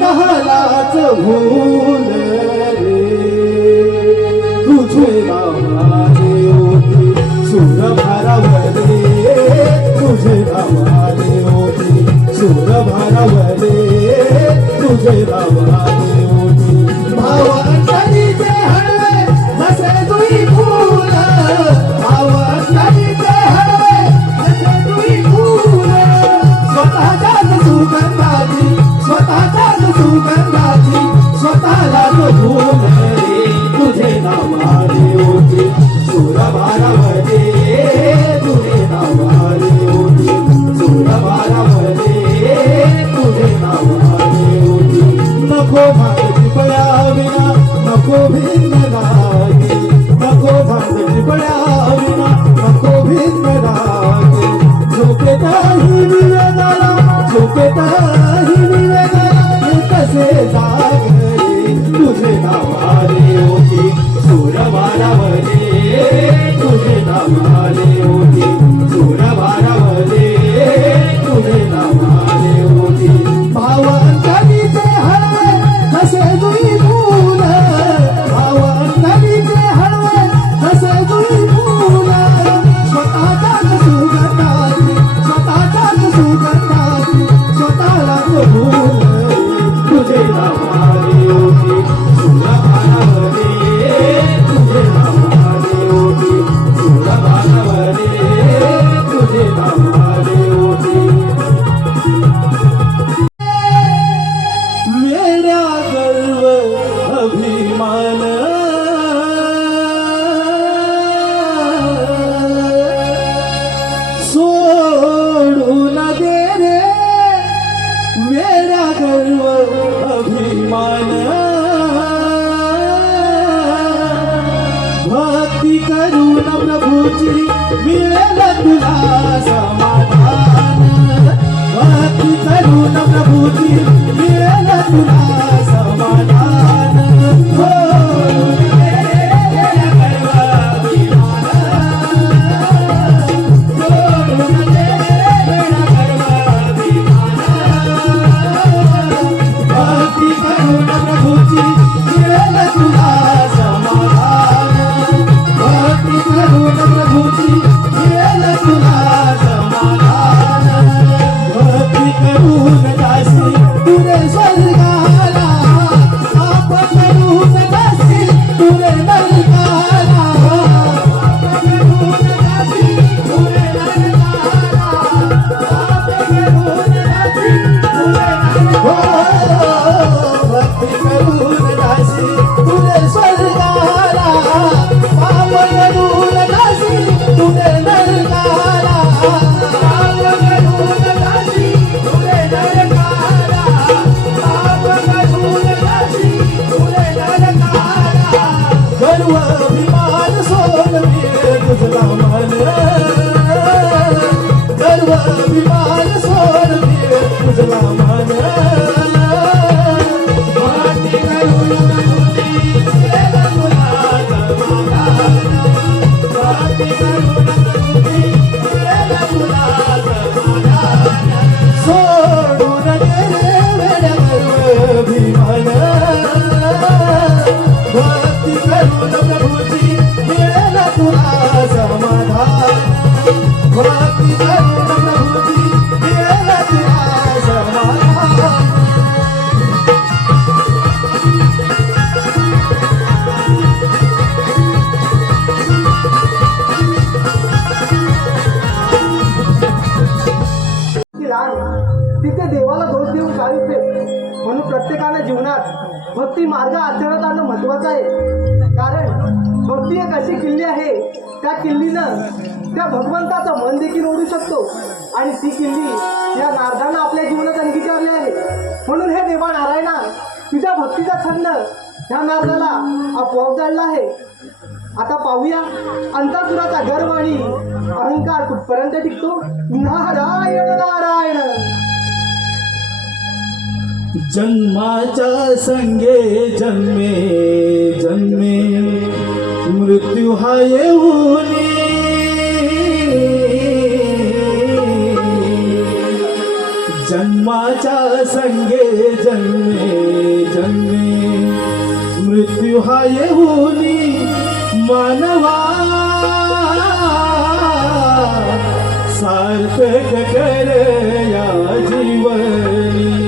महलाच भूल रे। तुझे भावाने होती सुर भारावले तुझे भावाने होती सुर भारावले तुझे भावाने ভালে ওঠে Oh. Tủ 呜 त्या किल्लीनं त्या भगवंताचं मन देखील ओढू शकतो. आणि ती किल्ली या नारदानं आपल्या जीवनात अंगीकारली आहे. म्हणून हे देवा नारायणा तुझ्या भक्तीचा छंद ह्या नारदाला आपोआप जाळला आहे. आता पाहूया अंतासुराचा गर्व आणि अहंकार कुठपर्यंत टिकतो? नारायण नारायण. जन्माच्या संगे जन्मे जन्मे. मृत्यू हा येऊन जन्माच्या संगे जन्मे जन्मे. मृत्यू हा येऊन मानवा. सार्थक कर या जीवनी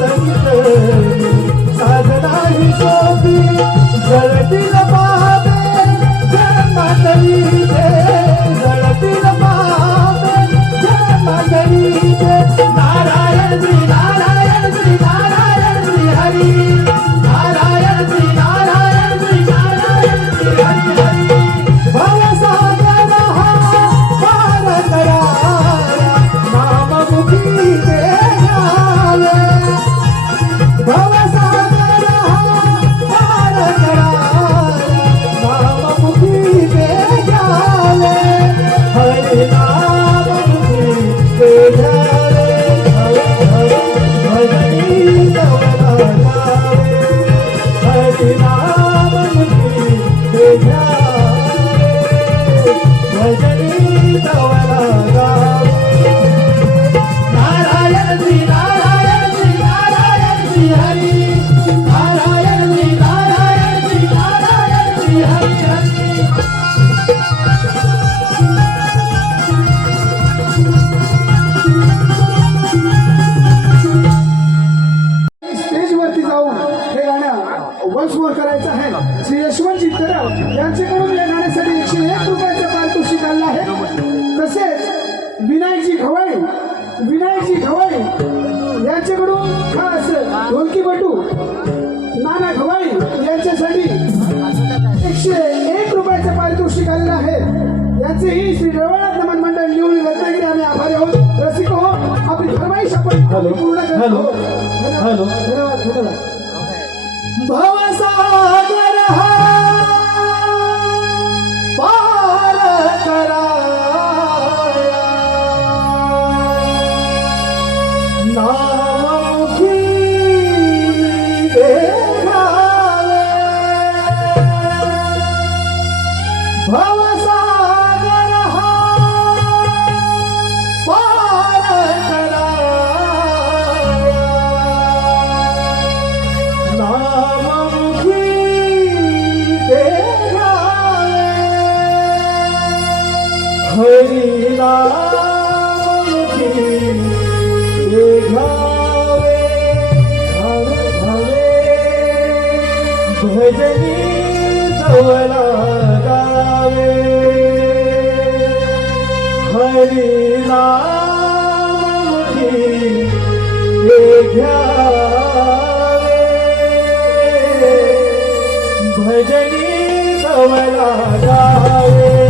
Send হ্যালো হ্যালো হ্যালো ধন্যবাদ ধন্যবাদ भजनी कमला जावे।